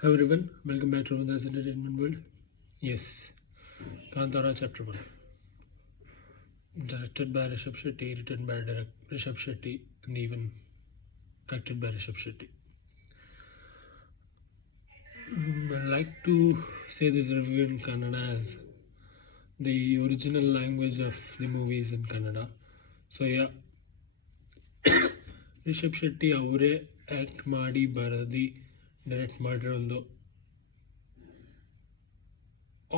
Hi everyone, welcome back to Ramanda's Entertainment World. Yes, Kantara Chapter 1. Directed by Rishabh Shetty, written by Rishabh Shetty, and even acted by Rishabh Shetty. I like to say this review in Kannada as the original language of the movies in Kannada. So yeah, Rishabh Shetty ಅವರೇ act ಮಾಡಿ ಬರೆದು direct ಮಾಡಿರೋ ಒಂದು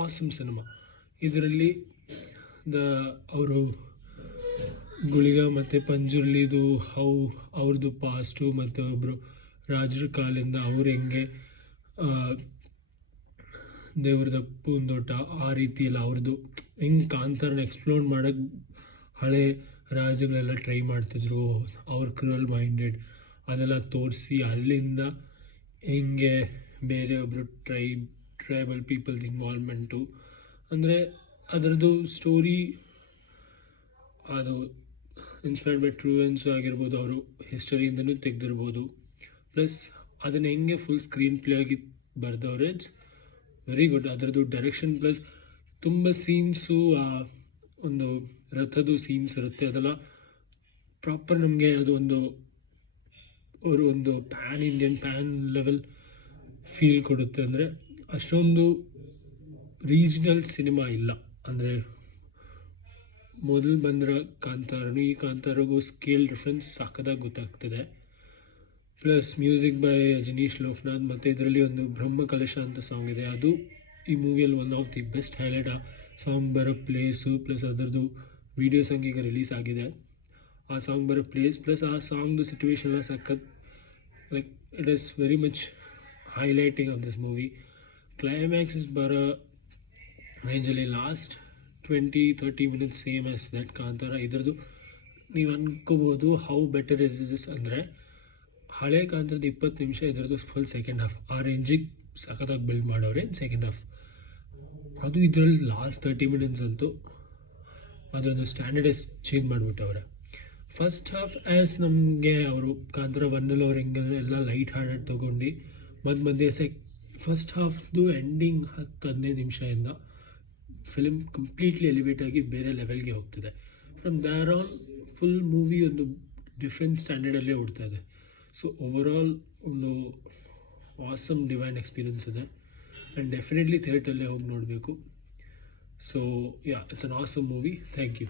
awesome cinema. ಇದರಲ್ಲಿ ಅವರು ಗುಳಿಗ ಮತ್ತು ಪಂಜುರ್ಲಿದು ಅವ್ರದ್ದು past ಮತ್ತು ಒಬ್ಬರು ರಾಜರ ಕಾಲಿಂದ ಅವ್ರು ಹೆಂಗೆ ದೇವ್ರದ ಪೂಂದೋಟ ಆ ರೀತಿಯೆಲ್ಲ ಅವ್ರದ್ದು ಹೆಂಗೆ ಕಾಂತಾರನ ಎಕ್ಸ್ಪ್ಲೋರ್ ಮಾಡೋಕ್ಕೆ ಹಳೆ ರಾಜ್ಯಗಳೆಲ್ಲ ಟ್ರೈ ಮಾಡ್ತಿದ್ರು, ಅವ್ರ ಕ್ರೂಯಲ್ ಮೈಂಡೆಡ್ ಅದೆಲ್ಲ ತೋರಿಸಿ ಅಲ್ಲಿಂದ ಹೆಂಗೆ ಬೇರೆಯೊಬ್ಬರು ಟ್ರೈಬಲ್ ಪೀಪಲ್ದು ಇನ್ವಾಲ್ವ್ಮೆಂಟು ಅಂದರೆ ಅದರದ್ದು ಸ್ಟೋರಿ ಅದು ಇನ್ಸ್ಪೈರ್ಡ್ ಬೈ ಟ್ರೂ ಎನ್ಸು ಆಗಿರ್ಬೋದು, ಅವರು ಹಿಸ್ಟರಿಯಿಂದನೂ ತೆಗೆದಿರ್ಬೋದು. ಪ್ಲಸ್ ಅದನ್ನು ಹೆಂಗೆ ಫುಲ್ ಸ್ಕ್ರೀನ್ ಪ್ಲೇ ಆಗಿ ಬರೆದವ್ರೆ, ಇಟ್ಸ್ ವೆರಿ ಗುಡ್. ಅದರದ್ದು ಡೈರೆಕ್ಷನ್ ಪ್ಲಸ್ ತುಂಬ ಸೀನ್ಸು, ಒಂದು ರಥದ್ದು ಸೀನ್ಸ್ ಇರುತ್ತೆ, ಅದೆಲ್ಲ ಪ್ರಾಪರ್ ನಮಗೆ ಅದು ಒಂದು PAN Indian PAN level feel ಕೊಡುತ್ತೆ. ಅಂದರೆ ಅಷ್ಟೊಂದು ರೀಜ್ನಲ್ ಸಿನಿಮಾ ಇಲ್ಲ. ಅಂದರೆ ಮೊದಲು ಬಂದಿರೋ ಕಾಂತಾರನು ಈ ಕಾಂತಾರಿಗೂ ಸ್ಕೇಲ್ ಡಿಫ್ರೆನ್ಸ್ ಸಕ್ಕದಾಗಿ ಗೊತ್ತಾಗ್ತದೆ. Plus music by Ajaneesh Loknath, ಮತ್ತು ಇದರಲ್ಲಿ ಒಂದು ಬ್ರಹ್ಮ ಕಲಶ ಅಂತ ಸಾಂಗ್ ಇದೆ, ಅದು ಈ ಮೂವಿಯಲ್ಲಿ one of the best highlight. ಆ ಸಾಂಗ್ ಬರೋ ಪ್ಲೇಸು ಪ್ಲಸ್ ಅದರದ್ದು ವೀಡಿಯೋ ಸಾಂಗ್ ಈಗ ರಿಲೀಸ್ ಆಗಿದೆ, ಆ ಸಾಂಗ್ ಬರೋ ಪ್ಲೇಸ್ ಪ್ಲಸ್ ಆ ಸಾಂಗ್ದು ಸಿಚುವೇಶನ್ ಎಲ್ಲ ಸಖತ್, like it is very much highlighting of this movie. Climaxes ಬರೋ ರೇಂಜಲ್ಲಿ last 20-30 minutes same as that Kantara. ಇದರದ್ದು ನೀವು ಅನ್ಕೋಬೋದು ಹೌ ಬೆಟರ್ ಇಸ್ ದಿಸ್ ಅಂದರೆ, ಹಳೆ ಕಾಂತಾರದ 20 ನಿಮಿಷ, ಇದರದ್ದು ಫುಲ್ ಸೆಕೆಂಡ್ ಹಾಫ್ ಆ ರೇಂಜಿಗೆ ಸಖತ್ತಾಗಿ ಬಿಲ್ಡ್ ಮಾಡೋರೆ ಸೆಕೆಂಡ್ ಹಾಫ್. ಅದು ಇದರಲ್ಲಿ ಲಾಸ್ಟ್ 30 ಮಿನಿಟ್ಸ್ ಅಂತೂ ಅದರದ್ದು ಸ್ಟ್ಯಾಂಡರ್ಡೈಸ್ ಚೇಂಜ್ ಮಾಡಿಬಿಟ್ಟವ್ರೆ. ಫಸ್ಟ್ ಹಾಫ್ ಆ್ಯಸ್ ನಮಗೆ ಅವರು ಕಾಂತಾರ ಒನ್ನಲ್ಲಿ ಅವ್ರು ಹೆಂಗೆ ಎಲ್ಲ ಲೈಟ್ ಹಾರ್ಟೆಡ್ ತೊಗೊಂಡು ಮಧ್ಯೆ ಫಸ್ಟ್ ಹಾಫ್ದು ಎಂಡಿಂಗ್ 10-15 ನಿಮಿಷದಿಂದ ಫಿಲ್ಮ್ ಕಂಪ್ಲೀಟ್ಲಿ ಎಲಿವೇಟ್ ಆಗಿ ಬೇರೆ ಲೆವೆಲ್ಗೆ ಹೋಗ್ತದೆ. From there on full movie ಒಂದು ಡಿಫ್ರೆಂಟ್ ಸ್ಟ್ಯಾಂಡರ್ಡಲ್ಲೇ ಓಡ್ತಾ ಇದೆ. ಸೊ ಓವರಾಲ್ ಒಂದು ಆಸಮ್ ಡಿವೈನ್ ಎಕ್ಸ್ಪೀರಿಯನ್ಸ್ ಇದೆ ಆ್ಯಂಡ್ ಡೆಫಿನೆಟ್ಲಿ ಥಿಯೇಟರಲ್ಲೇ ಹೋಗಿ ನೋಡಬೇಕು. So yeah, it's an awesome movie. Thank you.